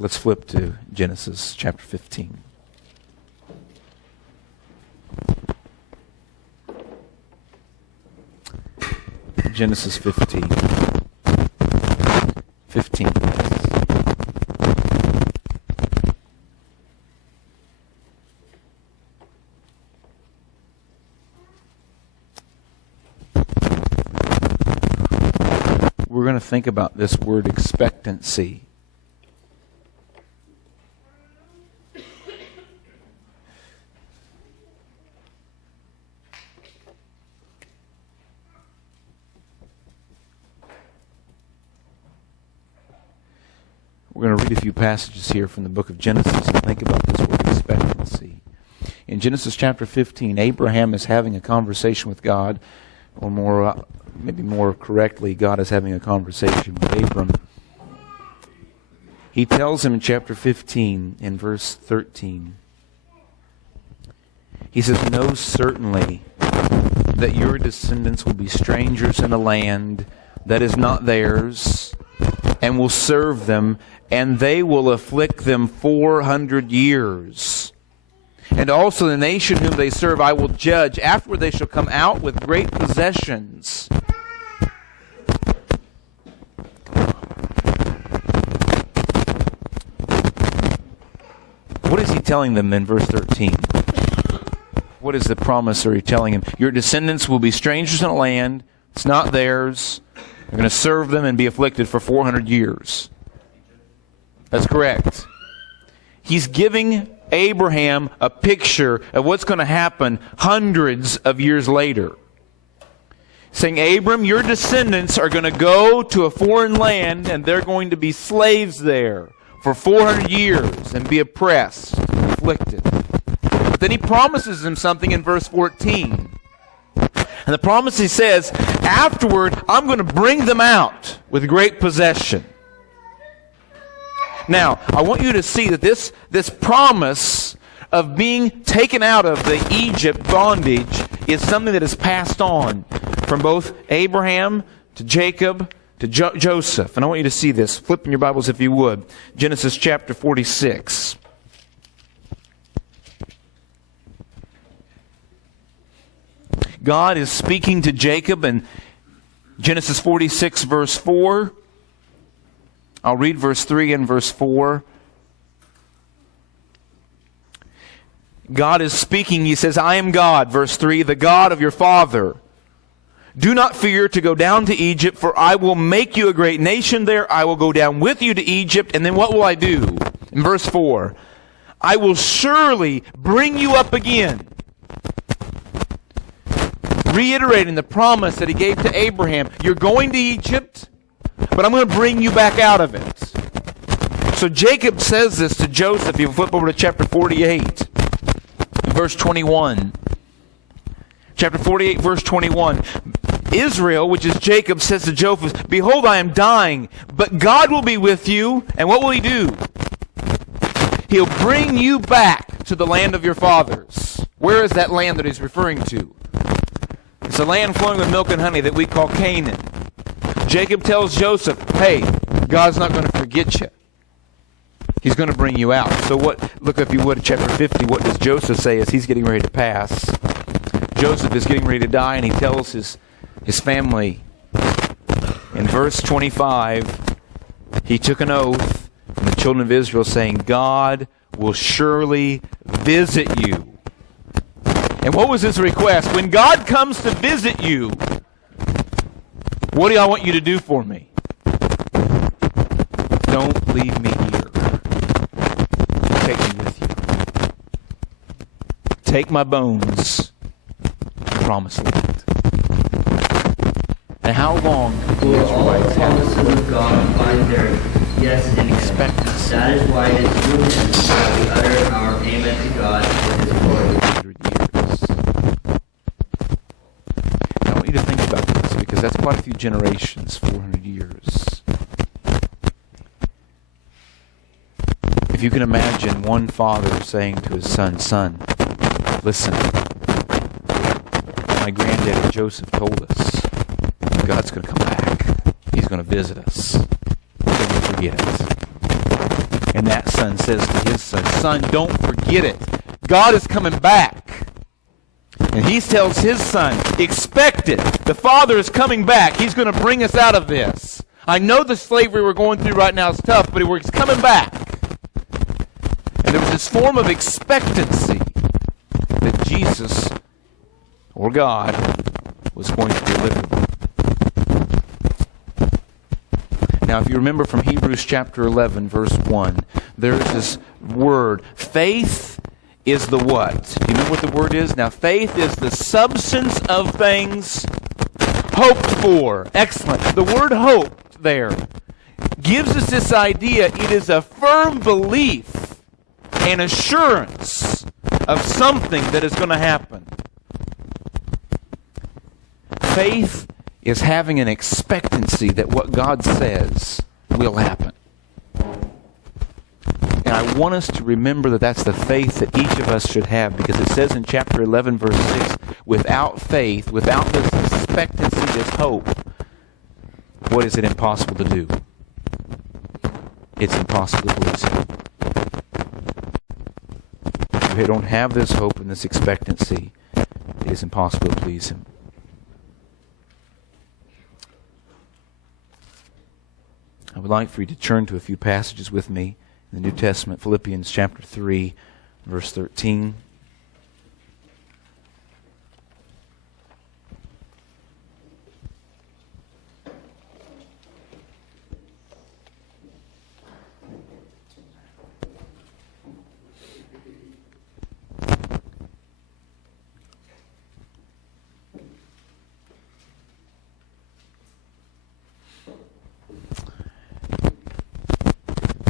Let's flip to Genesis chapter 15. Genesis 15. 15. We're going to think about this word expectancy. We're going to read a few passages here from the book of Genesis and think about this word expectancy. In Genesis chapter 15, Abraham is having a conversation with God, or maybe more correctly, God is having a conversation with Abram. He tells him in chapter 15, in verse 13, he says, "Know certainly that your descendants will be strangers in a land that is not theirs, and will serve them, and they will afflict them 400 years. And also the nation whom they serve I will judge. Afterward they shall come out with great possessions." What is he telling them in verse 13? What is the promissory telling him? Your descendants will be strangers in a land. It's not theirs. They're going to serve them and be afflicted for 400 years. That's correct. He's giving Abraham a picture of what's going to happen hundreds of years later. Saying, Abram, your descendants are going to go to a foreign land and they're going to be slaves there for 400 years and be oppressed, afflicted. But then he promises them something in verse 14. And the promise he says, afterward, I'm going to bring them out with great possession. Now, I want you to see that this promise of being taken out of the Egypt bondage is something that is passed on from both Abraham to Jacob to Joseph. And I want you to see this. Flip in your Bibles if you would. Genesis chapter 46. God is speaking to Jacob in Genesis 46 verse 4. I'll read verse 3 and verse 4. God is speaking. He says, I am God, verse 3, the God of your father. Do not fear to go down to Egypt, for I will make you a great nation there. I will go down with you to Egypt, and then what will I do? In verse 4, I will surely bring you up again. Reiterating the promise that he gave to Abraham. You're going to Egypt, but I'm going to bring you back out of it. So Jacob says this to Joseph. You flip over to chapter 48, verse 21. Chapter 48, verse 21. Israel, which is Jacob, says to Joseph, behold, I am dying, but God will be with you. And what will he do? He'll bring you back to the land of your fathers. Where is that land that he's referring to? It's a land flowing with milk and honey that we call Canaan. Jacob tells Joseph, hey, God's not going to forget you. He's going to bring you out. So look if you would at chapter 50, what does Joseph say as he's getting ready to pass? Joseph is getting ready to die, and he tells his family in verse 25, he took an oath from the children of Israel saying, God will surely visit you. And what was his request? When God comes to visit you, what do I want you to do for me? Don't leave me here. Take me with you. Take my bones to the promised land. And how long could the Israelites have? All the promises of God find their yes and expectancy. That is why it is through him that we utter our amen to God for his glory. 100 years. I want you to think about this because that's quite a few generations, 400 years. If you can imagine one father saying to his son, son, listen, my granddaddy Joseph told us God's going to come back. He's going to visit us. Don't forget it. And that son says to his son, son, don't forget it. God is coming back. And he tells his son, expect it. The Father is coming back. He's going to bring us out of this. I know the slavery we're going through right now is tough, but he's coming back. And there was this form of expectancy that Jesus, or God, was going to deliver them. Now, if you remember from Hebrews chapter 11, verse 1, there's this word, faith is the what? Do you know what the word is? Now, faith is the substance of things hoped for. Excellent. The word hope there gives us this idea. It is a firm belief and assurance of something that is going to happen. Faith is having an expectancy that what God says will happen. And I want us to remember that that's the faith that each of us should have, because it says in chapter 11, verse 6, without faith, without this expectancy, this hope, what is it impossible to do? It's impossible to please Him. If we don't have this hope and this expectancy, it is impossible to please Him. I would like for you to turn to a few passages with me in the New Testament, Philippians chapter 3, verse 13.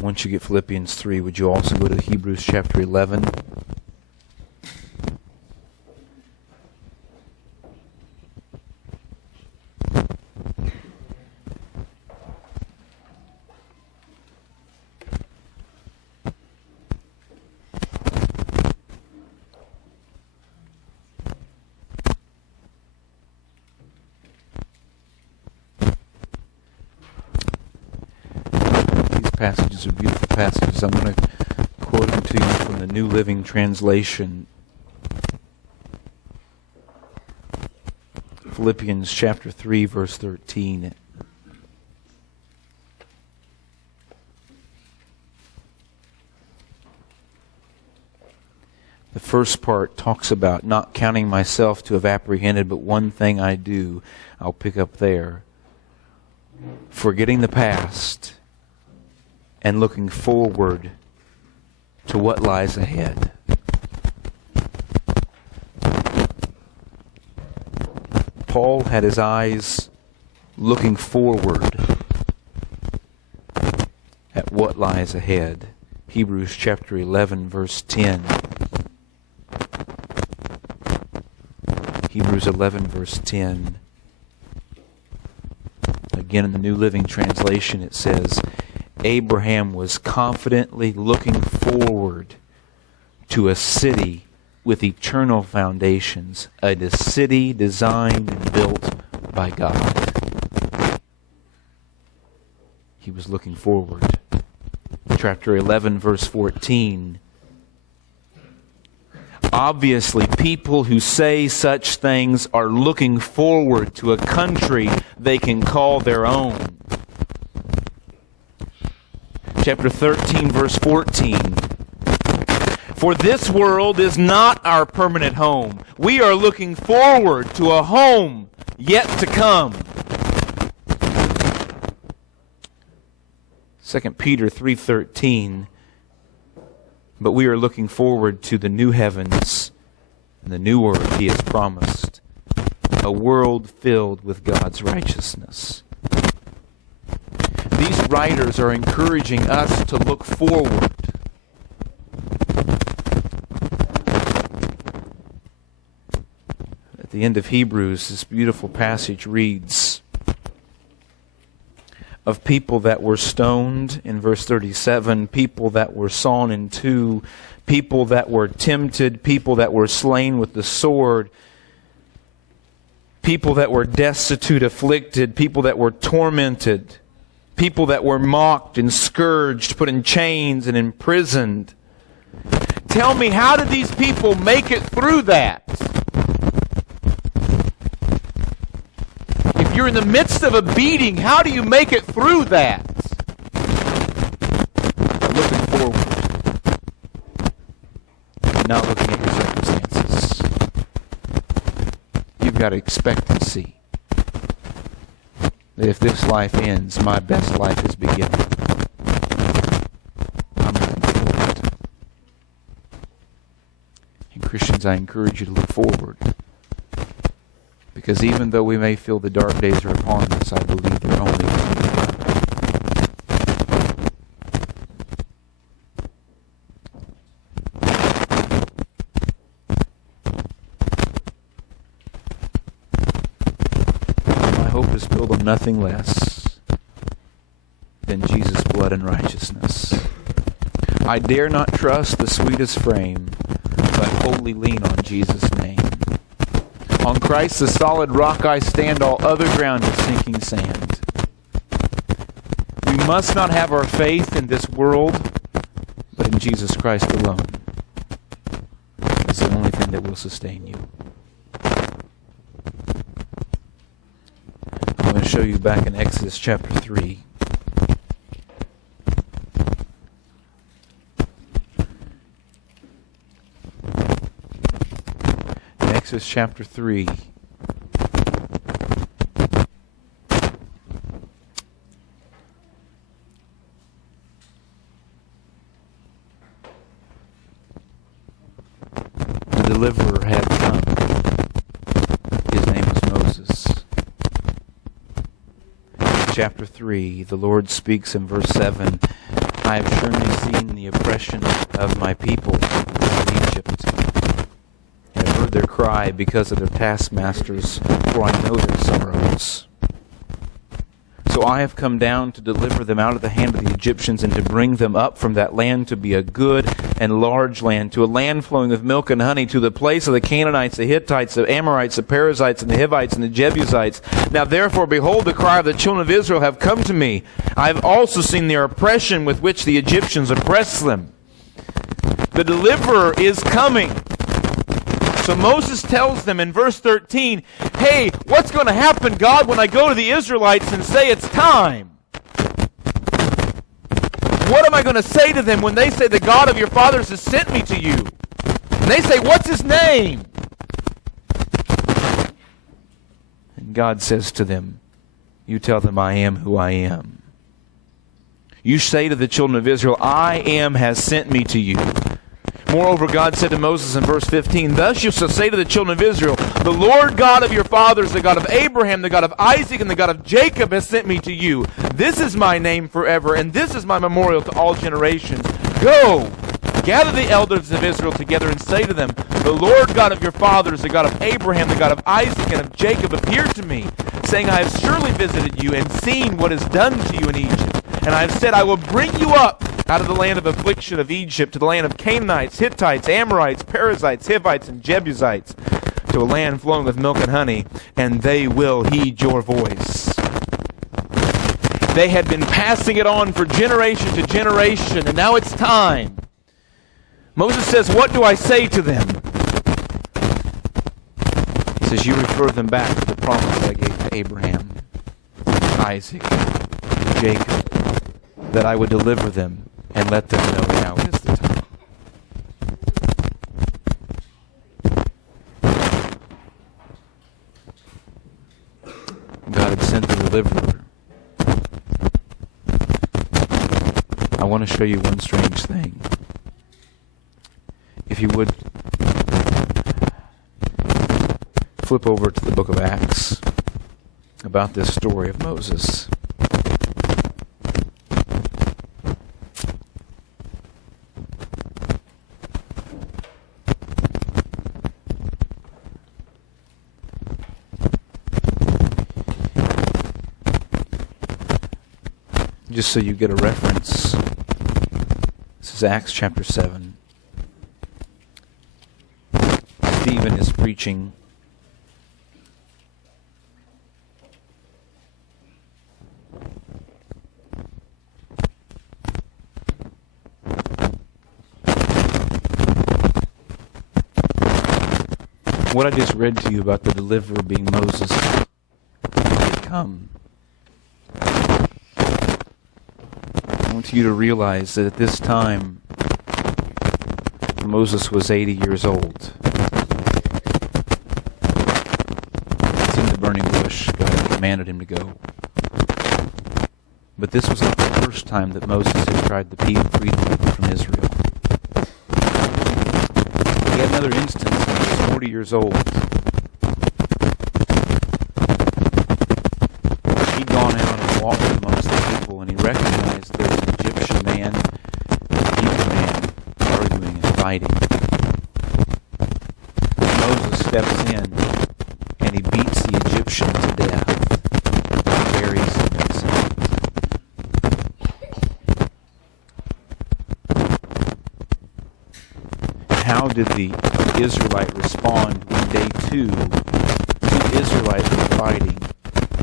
Once you get Philippians 3, would you also go to Hebrews chapter 11? Passages are beautiful passages. I'm going to quote them to you from the New Living Translation. Philippians chapter 3, verse 13. The first part talks about not counting myself to have apprehended, but one thing I do. I'll pick up there. Forgetting the past and looking forward to what lies ahead. Paul had his eyes looking forward at what lies ahead. Hebrews chapter 11, verse 10. Hebrews 11, verse 10. Again, in the New Living Translation, it says, Abraham was confidently looking forward to a city with eternal foundations, a city designed and built by God. He was looking forward. Chapter 11, verse 14. Obviously, people who say such things are looking forward to a country they can call their own. Chapter 13, verse 14. For this world is not our permanent home. We are looking forward to a home yet to come. 2 Peter 3:13. But we are looking forward to the new heavens and the new earth He has promised. A world filled with God's righteousness. These writers are encouraging us to look forward. At the end of Hebrews, this beautiful passage reads of people that were stoned, in verse 37, people that were sawn in two, people that were tempted, people that were slain with the sword, people that were destitute, afflicted, people that were tormented, People that were mocked and scourged, put in chains and imprisoned. Tell me, how did these people make it through that? If you're in the midst of a beating, how do you make it through that? Looking forward. Not looking at your circumstances. You've got expectancy that if this life ends, my best life is beginning. I'm looking forward. And Christians, I encourage you to look forward. Because even though we may feel the dark days are upon us, I believe they're only beginning. Is built on nothing less than Jesus' blood and righteousness. I dare not trust the sweetest frame, but wholly lean on Jesus' name. On Christ the solid rock I stand, all other ground is sinking sand. We must not have our faith in this world, but in Jesus Christ alone. It's the only thing that will sustain you. I'm going to show you back in Exodus chapter 3. In Exodus chapter 3. The deliverer had come. His name was Moses. Chapter 3, the Lord speaks in verse 7, I have surely seen the oppression of my people in Egypt, and have heard their cry because of their taskmasters, for I know their sorrows. So I have come down to deliver them out of the hand of the Egyptians and to bring them up from that land to be a good and large land, to a land flowing with milk and honey, to the place of the Canaanites, the Hittites, the Amorites, the Perizzites, and the Hivites, and the Jebusites. Now therefore, behold, the cry of the children of Israel have come to me. I have also seen their oppression with which the Egyptians oppress them. The deliverer is coming. So Moses tells them in verse 13, hey, what's going to happen, God, when I go to the Israelites and say it's time? What am I going to say to them when they say the God of your fathers has sent me to you? And they say, what's his name? And God says to them, you tell them I am who I am. You say to the children of Israel, I am has sent me to you. Moreover, God said to Moses in verse 15, thus you shall say to the children of Israel, the Lord God of your fathers, the God of Abraham, the God of Isaac, and the God of Jacob has sent me to you. This is my name forever, and this is my memorial to all generations. Go, gather the elders of Israel together and say to them, the Lord God of your fathers, the God of Abraham, the God of Isaac, and of Jacob appeared to me, saying, I have surely visited you and seen what is done to you in Egypt. And I have said, I will bring you up out of the land of affliction of Egypt to the land of Canaanites, Hittites, Amorites, Perizzites, Hivites, and Jebusites, to a land flowing with milk and honey, and they will heed your voice. They had been passing it on for generation to generation, and now it's time. Moses says, what do I say to them? He says, you refer them back to the promise I gave to Abraham, Isaac, and Jacob, that I would deliver them and let them know now is the time. God had sent the deliverer. I want to show you one strange thing. If you would, flip over to the book of Acts about this story of Moses. Just so you get a reference, this is Acts chapter 7. Stephen is preaching. What I just read to you about the deliverer being Moses had come. I want you to realize that at this time, Moses was 80 years old. He's in the burning bush. God had commanded him to go. But this was not the first time that Moses had tried to free the people from Israel. He had another instance when he was 40 years old. He'd gone out and walked amongst the people, and he recognized there was an Egyptian man and a Hebrew man arguing and fighting. Moses steps in, and he beats the Egyptian to death and buries him in sand. How did the Israelite respond when day 2, two Israelites were fighting,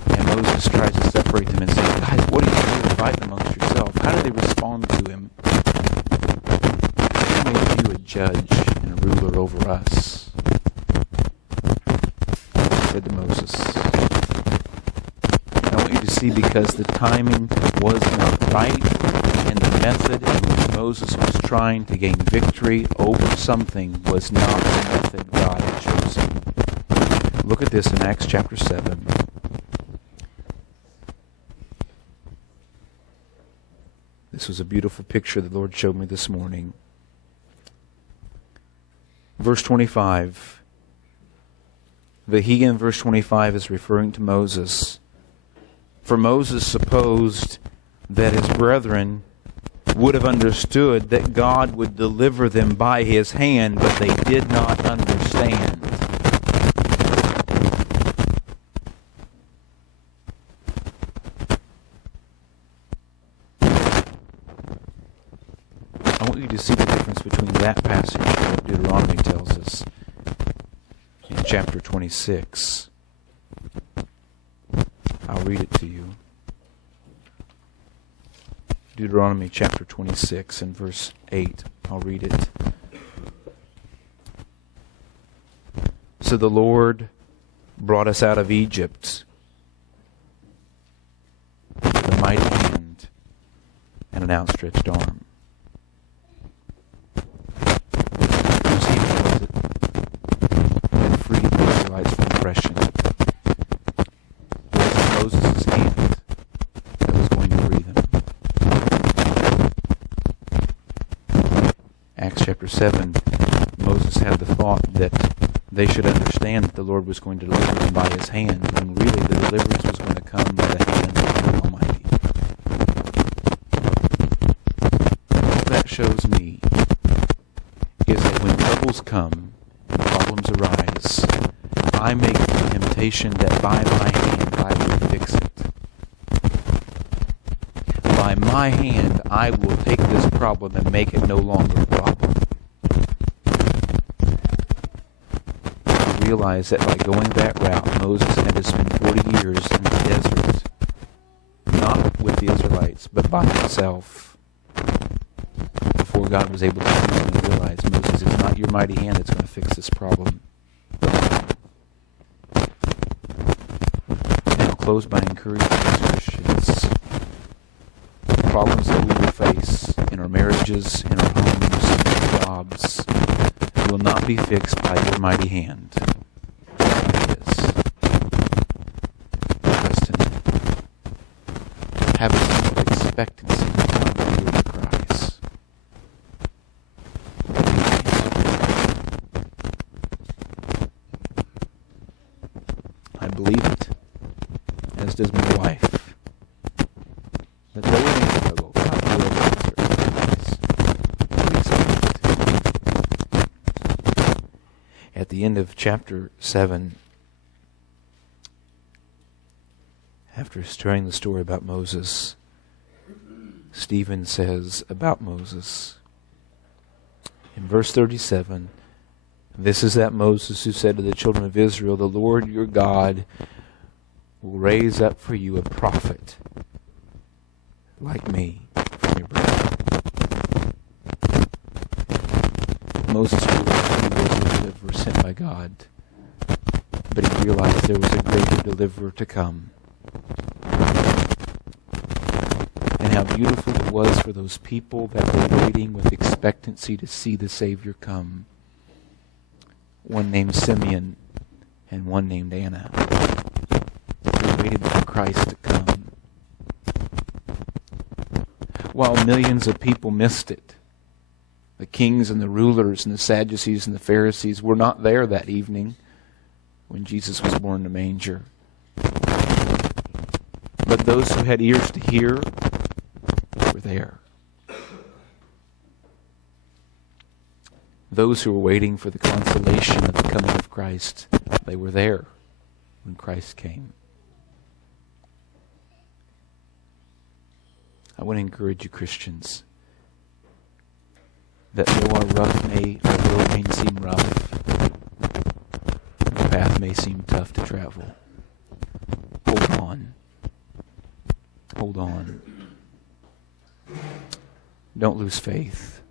and Moses tries to separate them and say, guys, what are you doing fighting amongst yourselves? How did they respond to him? Who made you a judge and a ruler over us? He said to Moses. I want you to see, because the timing was not right, and the method in which Moses was trying to gain victory over something was not the method God had chosen. Look at this in Acts chapter 7. This was a beautiful picture the Lord showed me this morning. Verse 25. The he in verse 25 is referring to Moses. For Moses supposed that his brethren would have understood that God would deliver them by his hand, but they did not understand. I want you to see the difference between that passage and what Deuteronomy tells us in chapter 26. I'll read it to you. Deuteronomy chapter 26 and verse 8. I'll read it. So the Lord brought us out of Egypt with a mighty hand and an outstretched arm. Whose hand was it that freed the Israelites from oppression? It was Moses' hand that was going to free them. Acts chapter 7, Moses had the thought that they should understand that the Lord was going to deliver them by his hand, when really the deliverance was going to come by the hand of the Almighty. What that shows me is that when troubles come, problems arise, I make the temptation that by my hand I will fix it. By my hand, I will take this problem and make it no longer a problem. I realize that by going that route, Moses had to spend 40 years in the desert, not with the Israelites, but by himself, before God was able to realize, Moses, it's not your mighty hand that's going to fix this problem. And I'll close by encouraging us Christians. Problems that we will face in our marriages, in our homes, in our jobs, will not be fixed by your mighty hand. It is. Trust in it. Have a sense of expectancy when you hear the cries. I believe it, as does my wife. That though we may struggle, God will answer our prayers. At the end of chapter 7, after sharing the story about Moses, Stephen says about Moses, in verse 37, this is that Moses who said to the children of Israel, the Lord your God will raise up for you a prophet like me from your brethren. Moses was the deliverer sent by God but he realized there was a greater deliverer to come. And how beautiful it was for those people that were waiting with expectancy to see the Savior come. One named Simeon and one named Anna. They waited for Christ to come. While millions of people missed it, the kings and the rulers and the Sadducees and the Pharisees were not there that evening when Jesus was born in the manger. But those who had ears to hear were there. Those who were waiting for the consolation of the coming of Christ, they were there when Christ came. I want to encourage you, Christians, that though our road may seem rough, the path may seem tough to travel, hold on. Hold on. Don't lose faith.